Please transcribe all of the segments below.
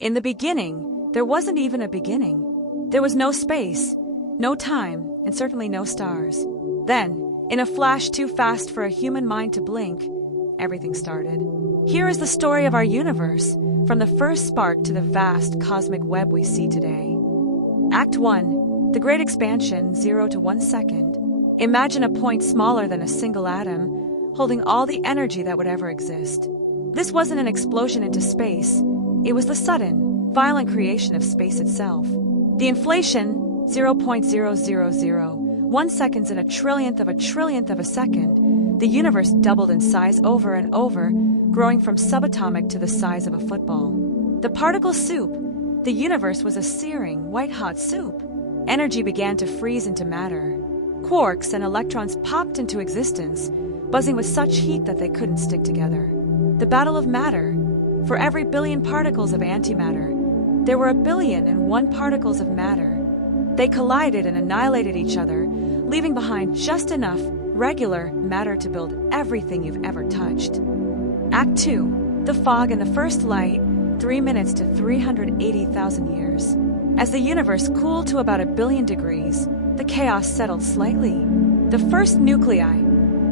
In the beginning, there wasn't even a beginning. There was no space, no time, and certainly no stars. Then, in a flash too fast for a human mind to blink, everything started. Here is the story of our universe, from the first spark to the vast cosmic web we see today. Act 1. The Great Expansion, 0 to 1 second. Imagine a point smaller than a single atom, holding all the energy that would ever exist. This wasn't an explosion into space. It was the sudden, violent creation of space itself. The inflation, 0.0001 seconds in a trillionth of a second, the universe doubled in size over and over, growing from subatomic to the size of a football. The particle soup. The universe was a searing, white-hot soup. Energy began to freeze into matter. Quarks and electrons popped into existence, buzzing with such heat that they couldn't stick together. The battle of matter. For every billion particles of antimatter, there were 1,000,000,001 particles of matter. They collided and annihilated each other, leaving behind just enough regular matter to build everything you've ever touched. Act 2. The fog and the first light, 3 minutes to 380,000 years. As the universe cooled to about 1,000,000,000 degrees, the chaos settled slightly. The first nuclei,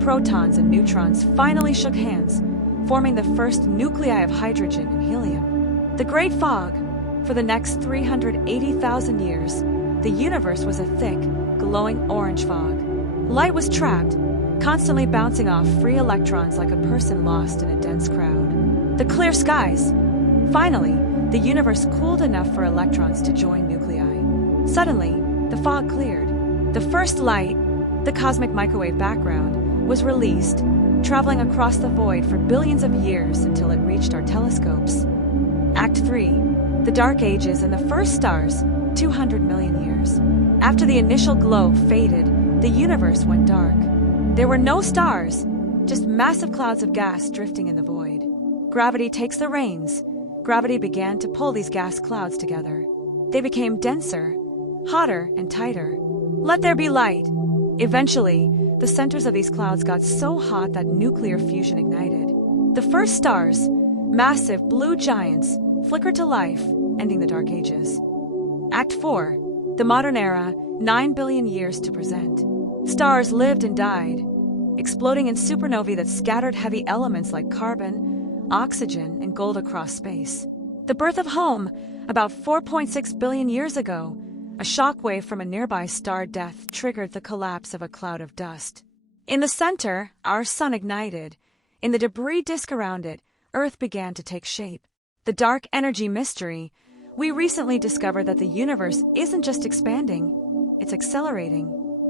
protons and neutrons, finally shook hands, forming the first nuclei of hydrogen and helium. The Great Fog. For the next 380,000 years, the universe was a thick, glowing orange fog. Light was trapped, constantly bouncing off free electrons like a person lost in a dense crowd. The clear skies. Finally, the universe cooled enough for electrons to join nuclei. Suddenly, the fog cleared. The first light, the cosmic microwave background, was released, traveling across the void for billions of years until it reached our telescopes. Act 3. The Dark Ages and the first stars, 200 million years. After the initial glow faded, the universe went dark. There were no stars, just massive clouds of gas drifting in the void. Gravity takes the reins. Gravity began to pull these gas clouds together. They became denser, hotter, and tighter. Let there be light. Eventually, the centers of these clouds got so hot that nuclear fusion ignited. The first stars, massive blue giants, flickered to life, ending the Dark Ages. Act 4. The modern era, 9 billion years to present. Stars lived and died, exploding in supernovae that scattered heavy elements like carbon, oxygen, and gold across space. The birth of home, about 4.6 billion years ago, a shockwave from a nearby star death triggered the collapse of a cloud of dust. In the center, our sun ignited. In the debris disk around it, Earth began to take shape. The dark energy mystery. We recently discovered that the universe isn't just expanding, it's accelerating.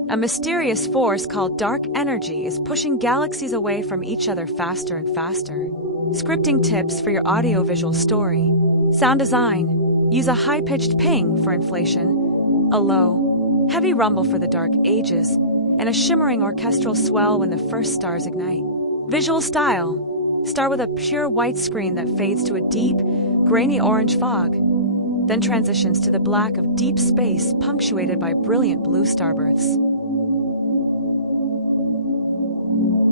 A mysterious force called dark energy is pushing galaxies away from each other faster and faster. Scripting tips for your audiovisual story. Sound design. Use a high-pitched ping for inflation, a low, heavy rumble for the Dark Ages, and a shimmering orchestral swell when the first stars ignite. Visual style. Start with a pure white screen that fades to a deep, grainy orange fog, then transitions to the black of deep space punctuated by brilliant blue starbirths.